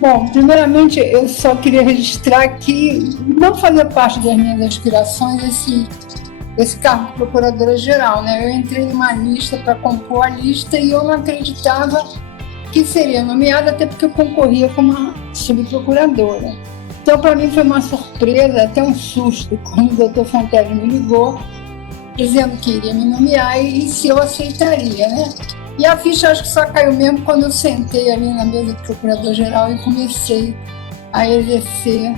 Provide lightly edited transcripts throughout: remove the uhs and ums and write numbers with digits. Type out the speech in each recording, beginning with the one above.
Bom, primeiramente eu só queria registrar que não fazia parte das minhas aspirações esse cargo de procuradora-geral, né? Eu entrei numa lista para compor a lista e eu não acreditava que seria nomeada, até porque eu concorria como uma subprocuradora. Então, para mim foi uma surpresa, até um susto, quando o doutor Fontelli me ligou, dizendo que iria me nomear e se eu aceitaria, né? E a ficha acho que só caiu mesmo quando eu sentei ali na mesa do procurador-geral e comecei a exercer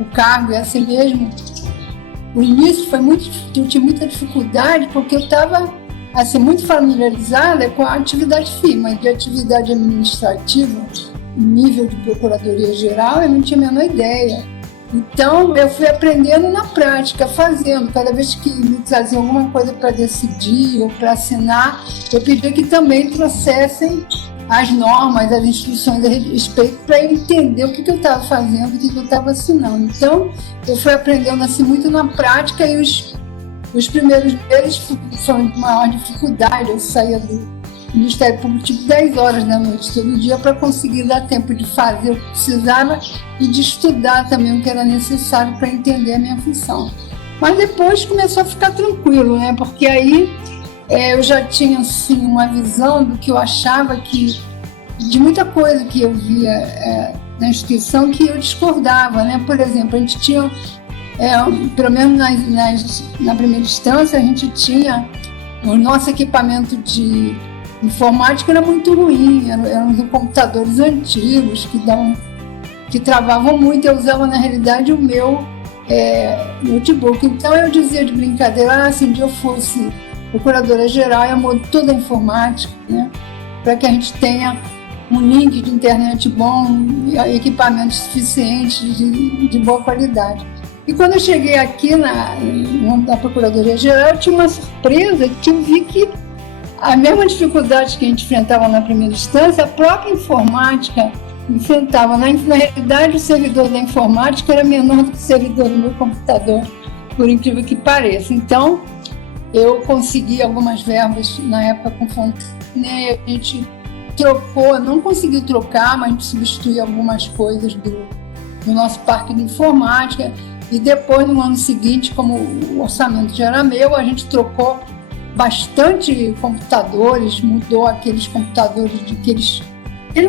o cargo, e assim mesmo. O início foi eu tinha muita dificuldade, porque eu estava assim, muito familiarizada com a atividade firme, de atividade administrativa, nível de procuradoria-geral, eu não tinha a menor ideia. Então, eu fui aprendendo na prática, fazendo. Cada vez que me traziam alguma coisa para decidir ou para assinar, eu pedia que também trouxessem as normas, as instruções a respeito, para eu entender o que eu estava fazendo, o que eu estava assinando. Então, eu fui aprendendo assim muito na prática, e os primeiros meses foram de maior dificuldade. Eu saía do Ministério Público tipo 10 horas da noite todo dia para conseguir dar tempo de fazer o que precisava e de estudar também o que era necessário para entender a minha função. Mas depois começou a ficar tranquilo, né? Porque aí eu já tinha assim, uma visão do que eu achava que, de muita coisa que eu via na instituição, que eu discordava, né? Por exemplo, a gente tinha, pelo menos na primeira instância, a gente tinha o nosso equipamento de informática era muito ruim, eram computadores antigos que travavam muito. Eu usava, na realidade, o meu notebook. Então, eu dizia de brincadeira, se um dia eu fosse procuradora-geral, eu mudo toda a informática, né, para que a gente tenha um link de internet bom, equipamentos suficientes de boa qualidade. E quando eu cheguei aqui na Procuradoria-Geral, eu tinha uma surpresa, que eu vi que a mesma dificuldade que a gente enfrentava na primeira instância, a própria informática enfrentava. Na realidade, o servidor da informática era menor do que o servidor do meu computador, por incrível que pareça. Então, eu consegui algumas verbas na época com Fontenay, a gente trocou, não conseguiu trocar, mas a gente substituiu algumas coisas do nosso parque de informática, e depois, no ano seguinte, como o orçamento já era meu, a gente trocou bastante computadores, mudou aqueles computadores aqueles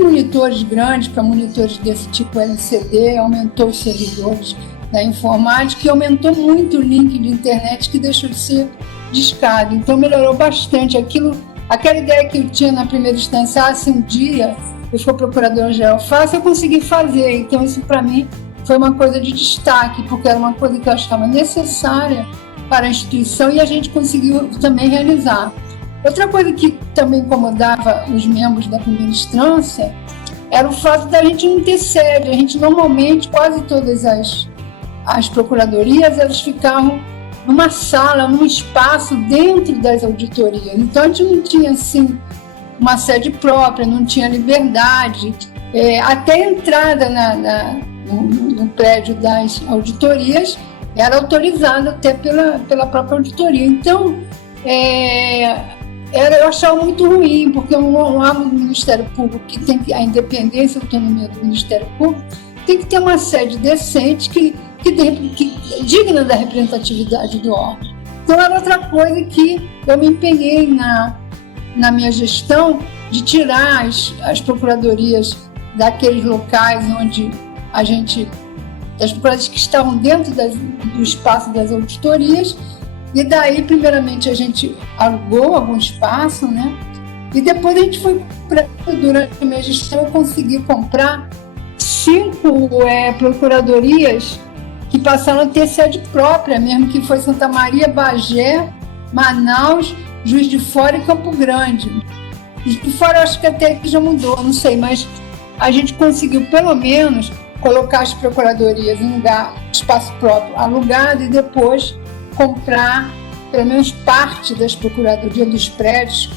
monitores grandes para monitores desse tipo LCD, aumentou os servidores da informática e aumentou muito o link de internet, que deixou de ser discado. Então melhorou bastante aquela ideia que eu tinha na primeira instância, se um dia eu for procuradora-geral eu consegui fazer. Então isso para mim foi uma coisa de destaque, porque era uma coisa que eu achava necessária para a instituição e a gente conseguiu também realizar. Outra coisa que também incomodava os membros da primeira instância era o fato da gente não ter sede. A gente normalmente, quase todas as procuradorias, elas ficavam numa sala, num espaço dentro das auditorias. Então a gente não tinha assim uma sede própria, não tinha liberdade, até a entrada no prédio das auditorias era autorizado até pela própria auditoria. Então, eu achava muito ruim, porque um órgão do Ministério Público que tem a independência e a autonomia do Ministério Público tem que ter uma sede decente que digna da representatividade do órgão. Então, era outra coisa que eu me empenhei na minha gestão, de tirar as procuradorias daqueles locais onde das procuradorias que estavam dentro do espaço das auditorias, e daí, primeiramente, a gente alugou algum espaço, né? E depois a gente foi, durante a minha gestão, eu consegui comprar 5 procuradorias que passaram a ter sede própria mesmo, que foi Santa Maria, Bagé, Manaus, Juiz de Fora e Campo Grande. Juiz de Fora, acho que até já mudou, não sei, mas a gente conseguiu, pelo menos, colocar as procuradorias em espaço próprio alugado e depois comprar pelo menos parte das procuradorias dos prédios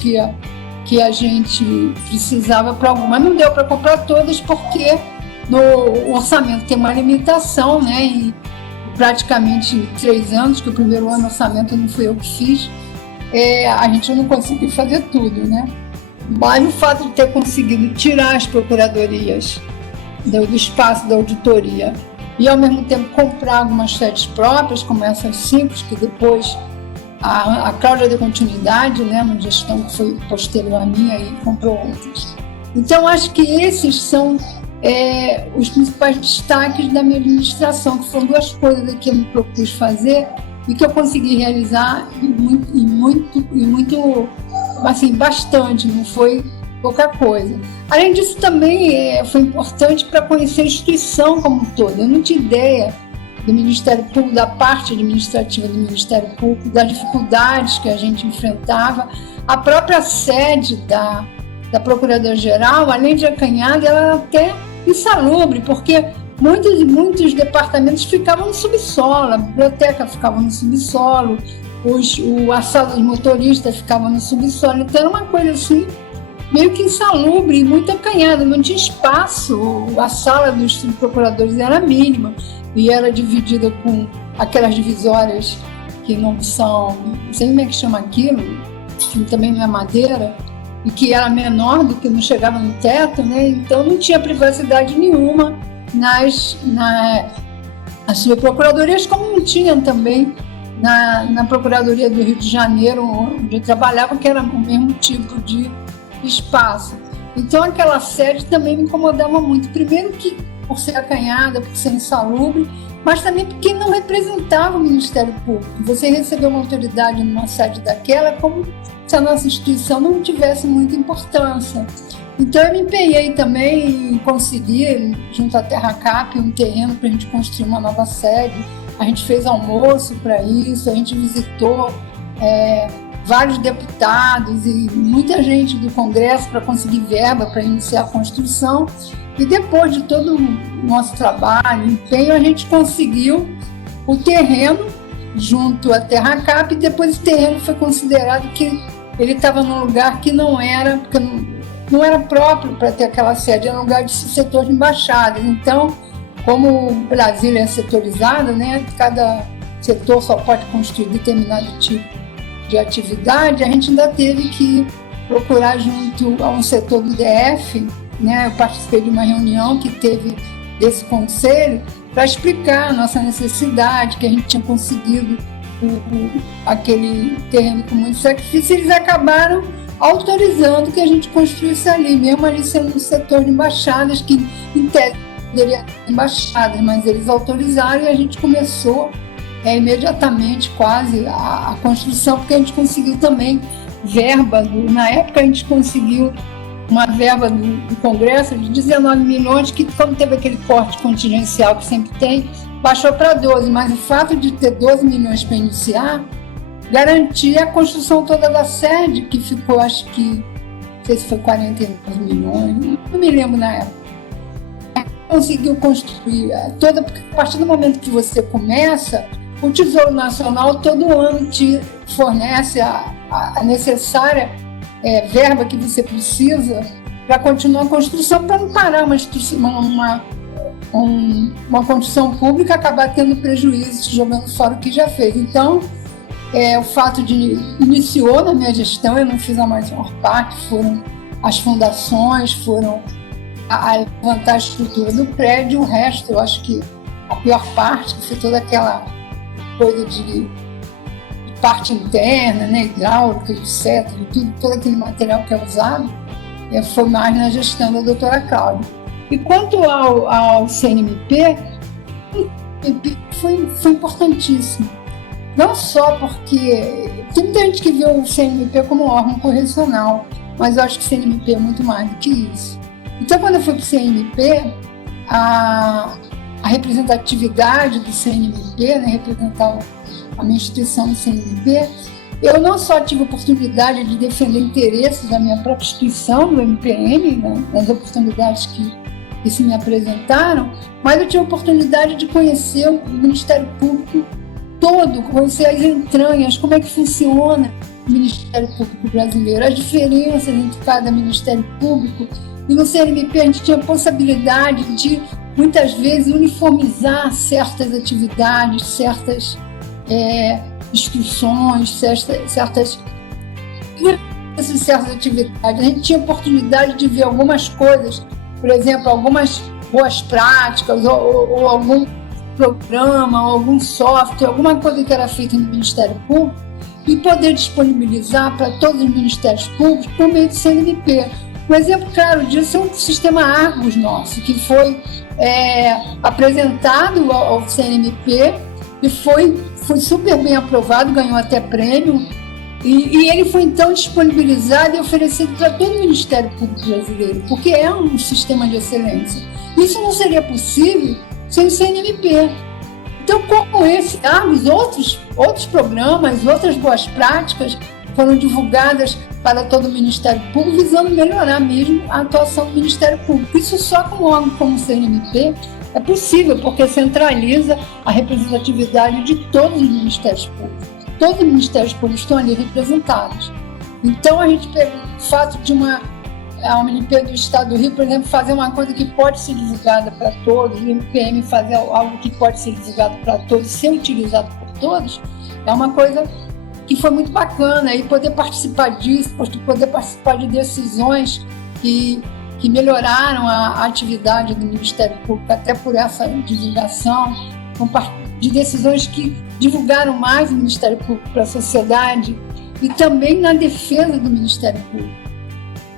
que a gente precisava para alguma. Não deu para comprar todas porque no orçamento tem uma limitação, né? E praticamente 3 anos, que o primeiro ano do orçamento não fui eu que fiz, a gente não conseguiu fazer tudo, né? Mas o fato de ter conseguido tirar as procuradorias do espaço da auditoria e, ao mesmo tempo, comprar algumas sedes próprias, como essas 5, que depois a Cláudia deu continuidade, né, uma gestão que foi posterior à minha, e comprou outras. Então, acho que esses são os principais destaques da minha administração, que foram 2 coisas que eu me propus fazer e que eu consegui realizar muito, assim, bastante, não foi pouca coisa. Além disso, também foi importante para conhecer a instituição como um todo. Eu não tinha ideia do Ministério Público, da parte administrativa do Ministério Público, das dificuldades que a gente enfrentava. A própria sede da Procuradoria-Geral, além de acanhada, ela era até insalubre, porque muitos departamentos ficavam no subsolo, a biblioteca ficava no subsolo, a sala dos motoristas ficava no subsolo, então era uma coisa assim, meio que insalubre, muito acanhada, não tinha espaço, a sala dos subprocuradores era mínima, e era dividida com aquelas divisórias que não são, não sei como é que chama aquilo, que também não é madeira, e que era menor do que, não chegava no teto, né? Então não tinha privacidade nenhuma nas subprocuradorias, como não tinha também na Procuradoria do Rio de Janeiro, onde eu trabalhava, que era o mesmo tipo de espaço. Então aquela sede também me incomodava muito, primeiro que por ser acanhada, por ser insalubre, mas também porque não representava o Ministério Público. Você receber uma autoridade numa sede daquela, como se a nossa instituição não tivesse muita importância. Então eu me empenhei também em conseguir, junto à Terra Cap, um terreno para a gente construir uma nova sede. A gente fez almoço para isso, a gente visitou vários deputados e muita gente do Congresso para conseguir verba para iniciar a construção. E depois de todo o nosso trabalho, empenho, a gente conseguiu o terreno junto à Terra Cap, e depois o terreno foi considerado que ele estava num lugar que não era, porque não era próprio para ter aquela sede, era um lugar de setor de embaixadas. Então, como Brasília é setorizada, né, cada setor só pode construir determinado tipo de atividade, a gente ainda teve que procurar junto a um setor do DF, né, eu participei de uma reunião que teve desse conselho para explicar a nossa necessidade, que a gente tinha conseguido aquele terreno com muito sacrifício, e eles acabaram autorizando que a gente construísse ali, mesmo ali sendo um setor de embaixadas, que em tese poderia ter embaixadas, mas eles autorizaram e a gente começou imediatamente quase a construção, porque a gente conseguiu também verba, na época a gente conseguiu uma verba do Congresso de 19 milhões, que quando teve aquele corte contingencial que sempre tem, baixou para 12, mas o fato de ter 12 milhões para iniciar, garantia a construção toda da sede, que ficou, acho que, não sei se foi 49 milhões, não me lembro na época. Conseguiu construir toda, porque a partir do momento que você começa, o Tesouro Nacional todo ano te fornece a necessária verba que você precisa para continuar a construção, para não parar uma construção pública, acabar tendo prejuízo, jogando fora o que já fez. Então, o fato de iniciou na minha gestão, eu não fiz a maior parte, foram as fundações, foram a levantar a estrutura do prédio, o resto, eu acho que a pior parte, que foi toda aquela coisa de parte interna, né, hidráulica, etc., todo aquele material que é usado, foi mais na gestão da doutora Cláudia. E quanto ao CNMP, foi importantíssimo. Não só porque tem muita gente que vê o CNMP como um órgão correcional, mas eu acho que o CNMP é muito mais do que isso. Então, quando eu fui para o CNMP, a representatividade do CNMP, né, representar a minha instituição no CNMP, eu não só tive a oportunidade de defender interesses da minha própria instituição, do MPM, né, nas oportunidades que se me apresentaram, mas eu tive a oportunidade de conhecer o Ministério Público todo, conhecer as entranhas, como é que funciona o Ministério Público brasileiro, as diferenças entre cada Ministério Público. E no CNMP a gente tinha a possibilidade de, muitas vezes, uniformizar certas atividades, certas instruções, certas essas certas atividades. A gente tinha oportunidade de ver algumas coisas, por exemplo, algumas boas práticas, ou algum programa, ou algum software, alguma coisa que era feita no Ministério Público, e poder disponibilizar para todos os ministérios públicos por meio do CNMP. Um exemplo claro disso é o sistema Argos nosso, que foi apresentado ao CNMP e foi super bem aprovado, ganhou até prêmio, e ele foi então disponibilizado e oferecido para todo o Ministério Público brasileiro, porque é um sistema de excelência. Isso não seria possível sem o CNMP. Então, como esse, outros programas, outras boas práticas foram divulgadas para todo o Ministério Público, visando melhorar mesmo a atuação do Ministério Público. Isso só com um órgão como o CNMP é possível, porque centraliza a representatividade de todos os Ministérios Públicos. Todos os Ministérios Públicos estão ali representados. Então, a gente pega o fato de a UNP do Estado do Rio, por exemplo, fazer uma coisa que pode ser divulgada para todos, o MPM fazer algo que pode ser divulgado para todos, ser utilizado por todos, é uma coisa que foi muito bacana, e poder participar disso, poder participar de decisões que melhoraram a atividade do Ministério Público, até por essa divulgação, de decisões que divulgaram mais o Ministério Público para a sociedade, e também na defesa do Ministério Público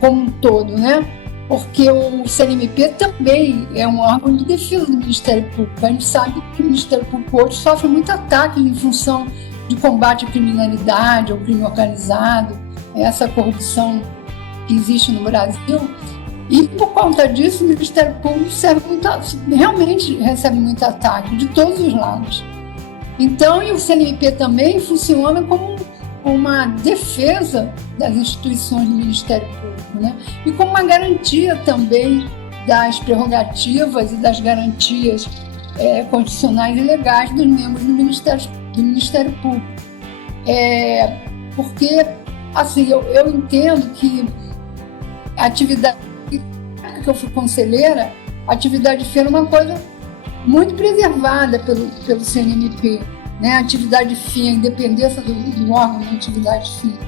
como um todo, né? Porque o CNMP também é um órgão de defesa do Ministério Público. A gente sabe que o Ministério Público hoje sofre muito ataque em função de combate à criminalidade, ao crime organizado, essa corrupção que existe no Brasil. E por conta disso, o Ministério Público realmente recebe muito ataque de todos os lados. Então, e o CNMP também funciona como uma defesa das instituições do Ministério Público, né? E como uma garantia também das prerrogativas e das garantias constitucionais e legais dos membros do Ministério Público. Porque, assim, eu entendo que a atividade que eu fui conselheira, a atividade FIA era uma coisa muito preservada pelo CNMP, né? A atividade FIA, a independência do órgão da atividade FIA.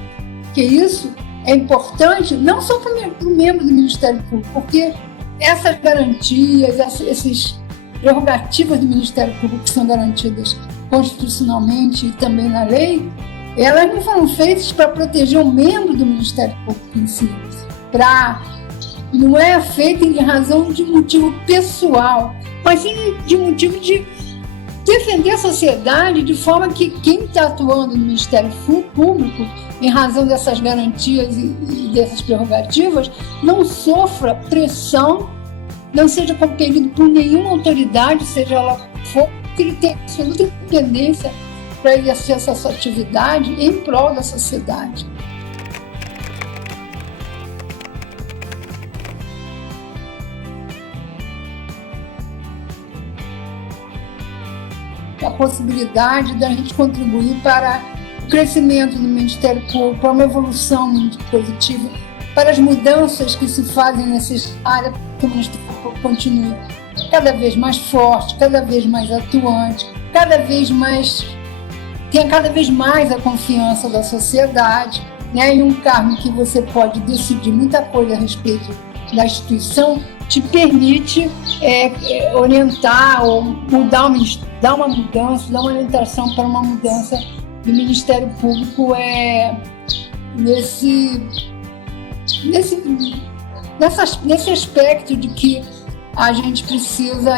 Porque isso é importante não só para o membro do Ministério Público, porque essas garantias, essas prerrogativas do Ministério Público que são garantidas constitucionalmente e também na lei, elas não foram feitas para proteger o membro do Ministério Público em si. Não é feita em razão de motivo pessoal, mas sim de motivo de defender a sociedade, de forma que quem está atuando no Ministério Público, em razão dessas garantias e dessas prerrogativas, não sofra pressão, não seja compelido por nenhuma autoridade, seja ela for, que ele tenha absoluta independência para exercer essa sua atividade em prol da sociedade. A possibilidade da gente contribuir para o crescimento do Ministério Público, para uma evolução muito positiva, para as mudanças que se fazem necessárias para que o Ministério Público continue cada vez mais forte, cada vez mais atuante, tenha cada vez mais a confiança da sociedade, né? E um cargo que você pode decidir muita coisa a respeito da instituição te permite orientar ou dar uma mudança, dar uma orientação para uma mudança do Ministério Público nesse aspecto de que a gente precisa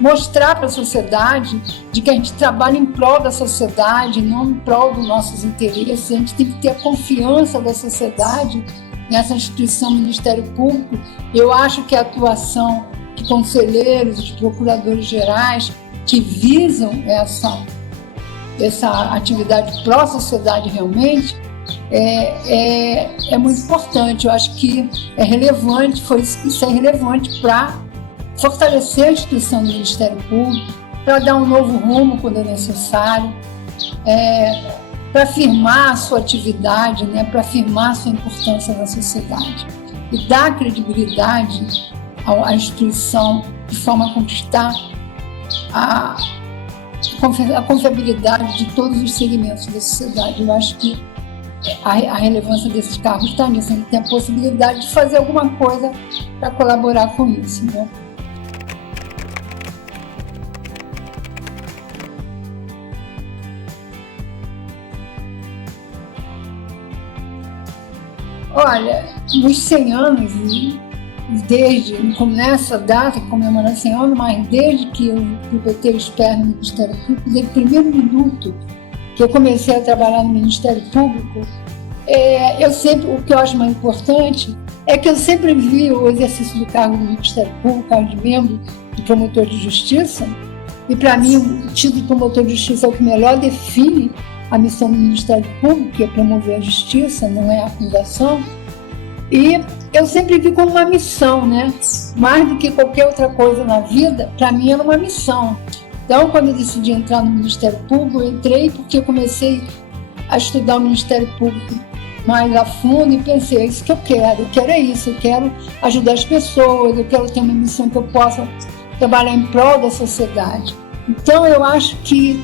mostrar para a sociedade de que a gente trabalha em prol da sociedade, não em prol dos nossos interesses. A gente tem que ter a confiança da sociedade nessa instituição Ministério Público. Eu acho que a atuação de conselheiros, de procuradores gerais que visam essa atividade pró-sociedade realmente é muito importante. Eu acho que é relevante, isso é relevante para fortalecer a instituição do Ministério Público, para dar um novo rumo quando é necessário, para afirmar a sua atividade, né, para afirmar a sua importância na sociedade e dar credibilidade à instituição de forma a conquistar a confiabilidade de todos os segmentos da sociedade. Eu acho que a relevância desses cargos está nisso, ele tem a possibilidade de fazer alguma coisa para colaborar com isso, né? Olha, nos 100 anos, desde, nessa data, comemorando 100 anos, mas desde que eu botei os pés no Ministério Público, desde o primeiro minuto que eu comecei a trabalhar no Ministério Público, o que eu acho mais importante é que eu sempre vi o exercício do cargo do Ministério Público, cargo de membro e promotor de justiça, e para mim o título de promotor de justiça é o que melhor define a missão do Ministério Público, que é promover a justiça, não é a fundação. E eu sempre vi como uma missão, né? Mais do que qualquer outra coisa na vida, para mim era uma missão. Então, quando eu decidi entrar no Ministério Público, eu entrei porque eu comecei a estudar o Ministério Público mais a fundo e pensei, é isso que eu quero isso, eu quero ajudar as pessoas, eu quero ter uma missão que eu possa trabalhar em prol da sociedade. Então, eu acho que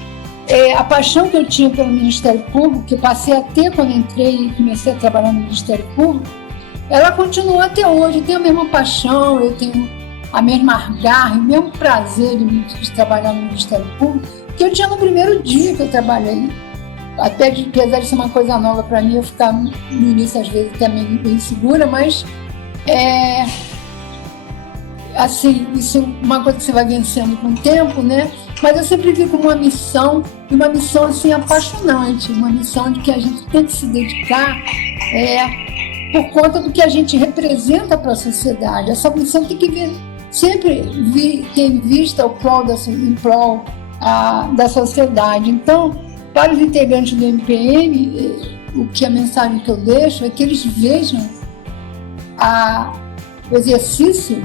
a paixão que eu tinha pelo Ministério Público, que eu passei a ter quando entrei e comecei a trabalhar no Ministério Público, ela continua até hoje. Eu tenho a mesma paixão, eu tenho a mesma garra, o mesmo prazer de trabalhar no Ministério Público que eu tinha no primeiro dia que eu trabalhei. Até apesar de ser uma coisa nova para mim, eu ficar no início às vezes até meio insegura, mas assim, isso é uma coisa que você vai vencendo com o tempo, né? Mas eu sempre vi como uma missão, e uma missão assim apaixonante, uma missão de que a gente tem que se dedicar por conta do que a gente representa para a sociedade. Essa missão tem que sempre ter em vista em prol da sociedade. Então, para os integrantes do MPM, a mensagem que eu deixo é que eles vejam o exercício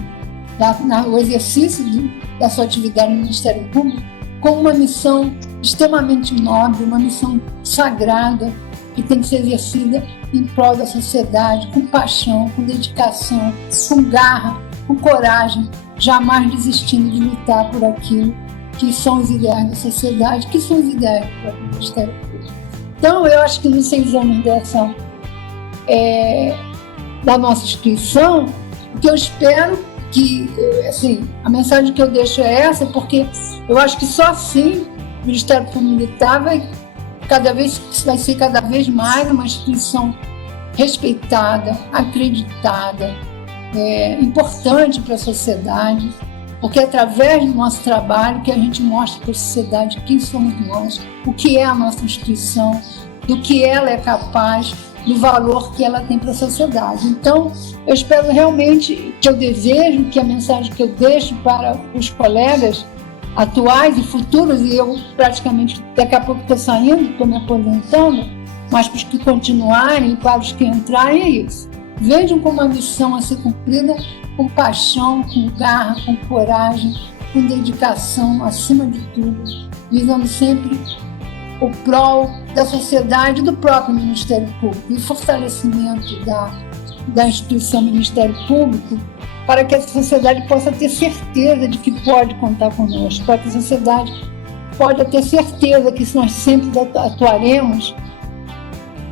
da sua atividade no Ministério Público como uma missão extremamente nobre, uma missão sagrada, que tem que ser exercida em prol da sociedade, com paixão, com dedicação, com garra, com coragem, jamais desistindo de lutar por aquilo que são os ideais da sociedade, que são os ideais do Ministério Público. Então, eu acho que nos 6 anos da nossa instituição, o que eu espero que, assim, a mensagem que eu deixo é essa, porque eu acho que só assim o Ministério Público Militar vai ser cada vez mais uma instituição respeitada, acreditada, importante para a sociedade, porque é através do nosso trabalho que a gente mostra para a sociedade quem somos nós, o que é a nossa instituição, do que ela é capaz, do valor que ela tem para a sociedade. Então, eu espero realmente, que eu desejo, que a mensagem que eu deixo para os colegas atuais e futuros, e eu praticamente daqui a pouco estou saindo, estou me aposentando, mas para os que continuarem e para os que entrarem é isso. Vejam como uma missão a ser cumprida com paixão, com garra, com coragem, com dedicação, acima de tudo, visando sempre o prol da sociedade e do próprio Ministério Público, e o fortalecimento da instituição Ministério Público, para que a sociedade possa ter certeza de que pode contar conosco, para que a sociedade possa ter certeza que nós sempre atuaremos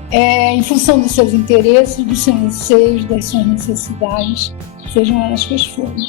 em função dos seus interesses, dos seus anseios, das suas necessidades, sejam elas quais forem.